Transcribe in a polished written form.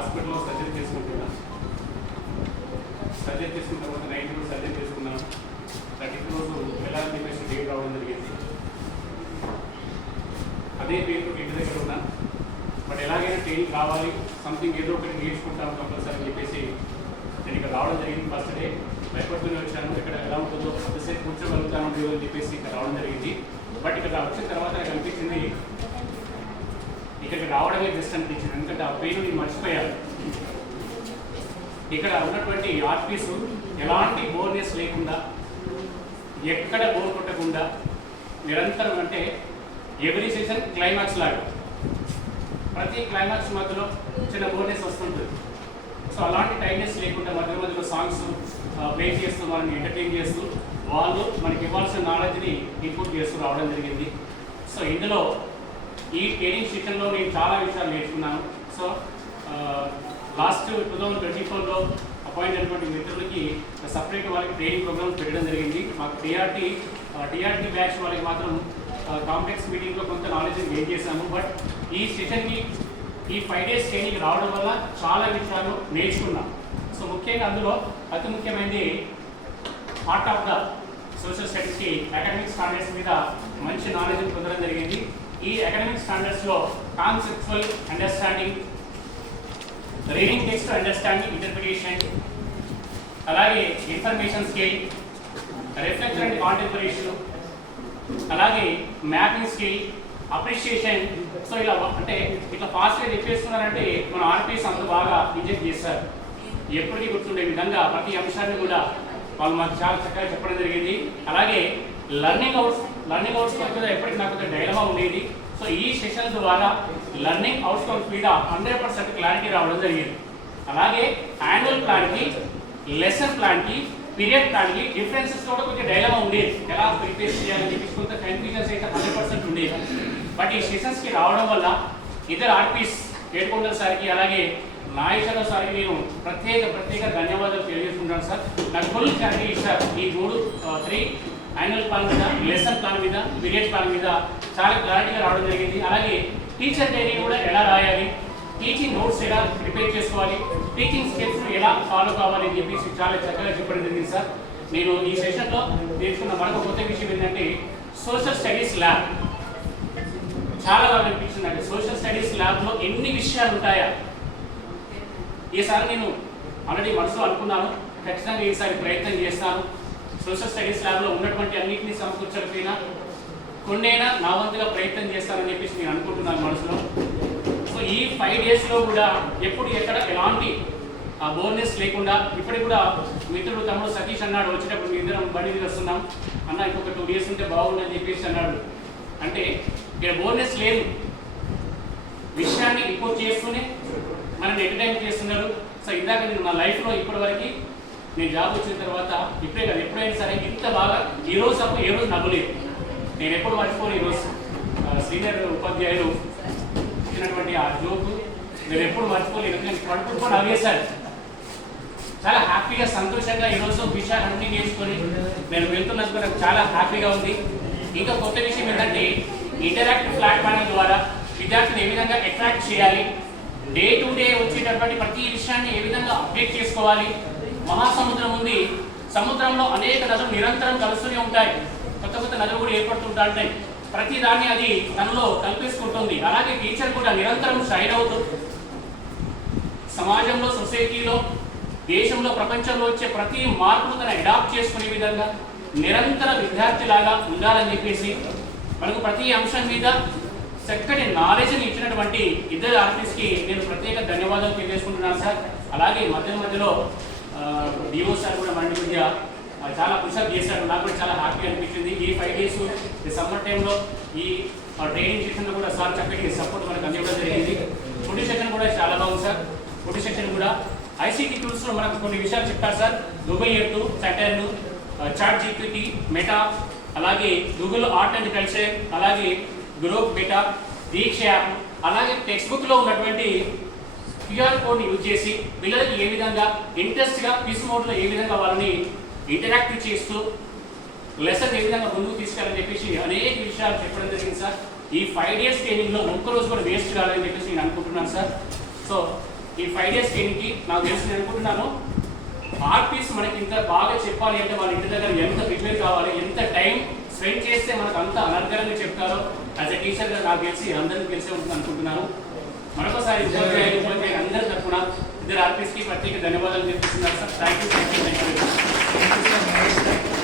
హాస్పిటల్లో సర్జరీ చేసుకుంటున్నాను. సర్జరీ చేసుకున్న తర్వాత 9 రోజు సర్జరీ చేసుకున్నాను. 30 రోజు వెళ్ళాలని చెప్పేసి డేట్ రావడం జరిగింది. అదే పేరుతో ఇంటి దగ్గర ఉన్నాను. బట్ ఎలాగైనా ట్రైనింగ్ రావాలి, సంథింగ్ ఏదో ఒకటి నేర్చుకుంటాము కంపల్సరీ అని చెప్పేసి నేను ఇక్కడ రావడం జరిగింది. ఫస్ట్ డే భయపడుతూనే వచ్చాను. ఇక్కడ ఎలా ఉంటుందో అంతసేపు కూర్చోగలుగుతాను అని చెప్పేసి ఇక్కడ రావడం జరిగింది. బట్ ఇక్కడ వచ్చిన తర్వాత నాకు అనిపించింది ఇక్కడికి రావడమే బెస్ట్ అనిపించింది. ఎందుకంటే ఆ పెయిన్ నేను మర్చిపోయాను. ఇక్కడ ఉన్నటువంటి ఆర్పీస్ ఎలాంటి బోర్నెస్ లేకుండా, ఎక్కడ బోర్ కొట్టకుండా నిరంతరం, అంటే ఎవ్రీ సెషన్ క్లైమాక్స్ లాగా ప్రతి క్లైమాక్స్ మధ్యలో చిన్న బోర్నెస్ వస్తుంటుంది. సో అలాంటి టైమ్నెస్ లేకుండా మధ్య మధ్యలో సాంగ్స్ ప్లే చేస్తూ మనల్ని ఎంటర్టైన్ చేస్తూ వాళ్ళు మనకి ఇవ్వాల్సిన నాలెడ్జ్ని ఇన్పుట్ చేస్తూ రావడం జరిగింది. సో ఇందులో ఈ ట్రైనింగ్ సెషన్లో నేను చాలా విషయాలు నేర్చుకున్నాను. సో లాస్ట్ 2024లో అపాయింట్ అయినటువంటి మిత్రులకి సపరేట్ వాళ్ళకి ట్రైనింగ్ ప్రోగ్రామ్స్ పెట్టడం జరిగింది. మాకు టీఆర్టీ బ్యాచ్ వాళ్ళకి మాత్రం కాంప్లెక్స్ మీటింగ్లో కొంత నాలెడ్జ్ గెయిన్ చేశాము. బట్ ఈ సెషన్కి ఈ 5 days ట్రైనింగ్ రావడం వల్ల చాలా విషయాలు నేర్చుకున్నాం. సో ముఖ్యంగా అందులో అతి ముఖ్యమైనది పార్ట్ ఆఫ్ ద సోషల్ స్టడీస్కి అకాడమిక్ స్టాండర్డ్స్ మీద మంచి నాలెడ్జ్ పొందడం జరిగింది. ఈ అకాడమిక్ స్టాండర్డ్స్లో conceptual understanding, reading text understanding, interpretation, అలాగే information skill, reflection and contemplation, అలాగే మ్యాపింగ్ స్కిల్, అప్రిషియేషన్. సో ఇలా అంటే ఇట్లా ఫాస్ట్గా చెప్పేస్తున్నారంటే మన ఆర్పీస్ అంత బాగా ఇంజెక్ట్ చేస్తారు. ఎప్పటికీ గుర్తుండే విధంగా ప్రతి అంశాన్ని కూడా వాళ్ళు మాకు చాలా చక్కగా చెప్పడం జరిగింది. అలాగే లర్నింగ్ అవుట్స్ మీద ఎప్పటికీ నాకు డైలమా ఉండేది. సో ఈ సెషన్ ద్వారా లర్నింగ్ అవుట్కమ్స్ మీద 100% క్లారిటీ రావడం జరిగింది. అలాగే యాన్యువల్ ప్లాన్కి, లెసన్ ప్లాన్కి, పీరియడ్ ప్లాన్కి డిఫరెన్సెస్ కూడా కొంచెం డైలమా ఉండేది. ఎలా ప్రిపేర్ చేయాలని చెప్పి కొంత కన్ఫ్యూజన్స్ అయితే 100% ఉండేది. బట్ ఈ సెషన్స్కి రావడం వల్ల ఇద్దరు ఆర్పీస్ ఏడుకొండల సార్కి అలాగే నాగేశ్వరరావు సార్కి నేను ప్రత్యేక ధన్యవాదాలు తెలియజేసుకుంటాను సార్. నాకు ఫుల్ క్లారిటీ ఇచ్చారు. ఈ 3 యాన్యువల్ ప్లాన్ మీద, లెసన్ ప్లాన్ మీద, పీరియడ్ ప్లాన్ మీద చాలా క్లారిటీగా రావడం జరిగింది. అలాగే టీచర్ డైరీ కూడా ఎలా రాయాలి, టీచింగ్ నోట్స్ ఎలా ప్రిపేర్ చేసుకోవాలి, టీచింగ్ స్కిల్స్ ఎలా ఫాలో కావాలి అని చెప్పేసి చాలా చక్కగా చెప్పడం జరిగింది సార్. నేను ఈ సెషన్లో నేర్చుకున్న మరొక కొత్త విషయం ఏంటంటే సోషల్ స్టడీస్ ల్యాబ్ చాలా బాగా అనిపించింది. అంటే సోషల్ స్టడీస్ ల్యాబ్లో ఎన్ని విషయాలు ఉంటాయా. ఈసారి నేను ఆల్రెడీ మనసులో అనుకున్నాను, ఖచ్చితంగా ఈసారి ప్రయత్నం చేస్తాను. సోషల్ స్టడీస్ ల్యాబ్లో ఉన్నటువంటి అన్నింటినీ సమకూర్చకపోయినా కొన్నైనా నా వంతుగా ప్రయత్నం చేస్తానని చెప్పేసి నేను అనుకుంటున్నాను మనసులో. సో ఈ 5 daysలో కూడా ఎప్పుడు ఎక్కడ ఎలాంటి బోర్నెస్ లేకుండా, ఇప్పటికి కూడా మిత్రుడు తమ్ముడు సతీష్ అన్నాడు వచ్చేటప్పుడు, మీ ఇద్దరం బండి మీద వస్తున్నాం అన్న, ఇంకొక 2 days ఉంటే బాగుందని చెప్పేసి అన్నాడు. అంటే ఇక్కడ బోర్నెస్ లేదు, విషయాన్ని ఇంపోజ్ చేస్తూనే మనల్ని ఎంటర్టైన్ చేస్తున్నారు. సో ఇందాక నేను నా లైఫ్లో ఇప్పటివరకు నేను జాబ్ వచ్చిన తర్వాత ఇప్పుడే కదా, ఎప్పుడైనా సరే ఇంత బాగా ఏ రోజు నవ్వలేదు. నేను ఎప్పుడు మర్చిపోను. ఈరోజు సీనియర్ ఉపాధ్యాయులు ఇచ్చినటువంటి ఆ జోకు నేను ఎప్పుడు మర్చిపోలేదు. ఎందుకంటే పడుకుంటూ నవ్వేశారు. చాలా హ్యాపీగా, సంతోషంగా ఈరోజు విషయాలన్నీ నేర్చుకొని నేను వెళ్తున్నందుకు నాకు చాలా హ్యాపీగా ఉంది. ఇంకా కొత్త విషయం ఏంటంటే ఇంటరాక్టివ్ ప్లాట్ఫామ్ ద్వారా విద్యార్థులు ఏ విధంగా అట్రాక్ట్ చేయాలి, డే టు డే వచ్చేటటువంటి ప్రతి విషయాన్ని ఏ విధంగా అప్డేట్ చేసుకోవాలి. మహాసముద్రం ఉంది, సముద్రంలో అనేక నదులు నిరంతరం కలుస్తూనే ఉంటాయి, కొత్త నదులు కూడా ఏర్పడుతుంటా ఉంటాయి. ప్రతి దాన్ని అది తనలో కల్పిస్తుంటుంది. అలాగే టీచర్ కూడా నిరంతరం షైన్ అవుతూ సమాజంలో, సొసైటీలో, దేశంలో, ప్రపంచంలో వచ్చే ప్రతి మార్పును తను అడాప్ట్ చేసుకునే విధంగా నిరంతర విద్యార్థిలాగా ఉండాలని చెప్పేసి మనకు ప్రతి అంశం మీద చక్కటి నాలెడ్జ్ని ఇచ్చినటువంటి ఇద్దరు ఆర్టిస్ట్కి నేను ప్రత్యేక ధన్యవాదాలు తెలియజేసుకుంటున్నాను సార్. అలాగే మధ్యలో డిఓ సార్ కూడా మన మధ్య చాలా పుషప్ చేశారు. నాకు కూడా చాలా హ్యాపీ అనిపించింది. ఈ 5 days ఈ సమ్మర్ టైంలో ఈ ట్రైనింగ్ సెషన్లో కూడా సార్ చక్కటి సపోర్ట్ మనకు అందివ్వడం జరిగింది. ఫుడ్ సెక్షన్ కూడా చాలా బాగుంది సార్. ఫుడ్ సెక్షన్ కూడా ఐసీటీ టూల్స్లో మనకు కొన్ని విషయాలు చెప్పారు సార్. దుబాయ్ ఎర్టు, సాటర్న్, చాట్ జీపీటీ, మెటా, అలాగే గూగుల్ ఆర్ట్ అండ్ కల్చర్, అలాగే గ్రోక్ బెటా, దీక్ష యాప్, అలాగే టెక్స్ట్ బుక్లో ఉన్నటువంటి క్యూఆర్ కోడ్ని యూజ్ చేసి పిల్లలకి ఏ విధంగా ఇంట్రెస్ట్గా క్విజ్ మోడ్లో ఏ విధంగా వాళ్ళని ఇంటరాక్టివ్ చేస్తూ లెసన్ ఏ విధంగా ముందుకు తీసుకెళ్ళని చెప్పేసి అనేక విషయాలు చెప్పడం జరిగింది సార్. ఈ 5 days ట్రైనింగ్లో ఒక్కరోజు కూడా వేస్ట్ కాదని చెప్పేసి నేను అనుకుంటున్నాను సార్. సో ఈ 5 days ట్రైనింగ్కి నాకు తెలిసి నేను అనుకుంటున్నాను ఆర్పీస్ మనకి ఇంత బాగా చెప్పాలి అంటే వాళ్ళ ఇంటి దగ్గర ఎంత ప్రిపేర్ కావాలి, ఎంత టైం స్పెండ్ చేస్తే మనకు అంత అనర్గరంగా చెప్తారో యాజ్ ఎ టీచర్గా నాకు తెలిసి అందరికీ తెలిసే ఉంటుంది అనుకుంటున్నాను. మరొకసారి ఉపాధ్యాయులు అందరి తరఫున ఇద్దరు ఆర్పీస్కి ప్రత్యేక ధన్యవాదాలు తెలుపుతున్నారు సార్. Thank you.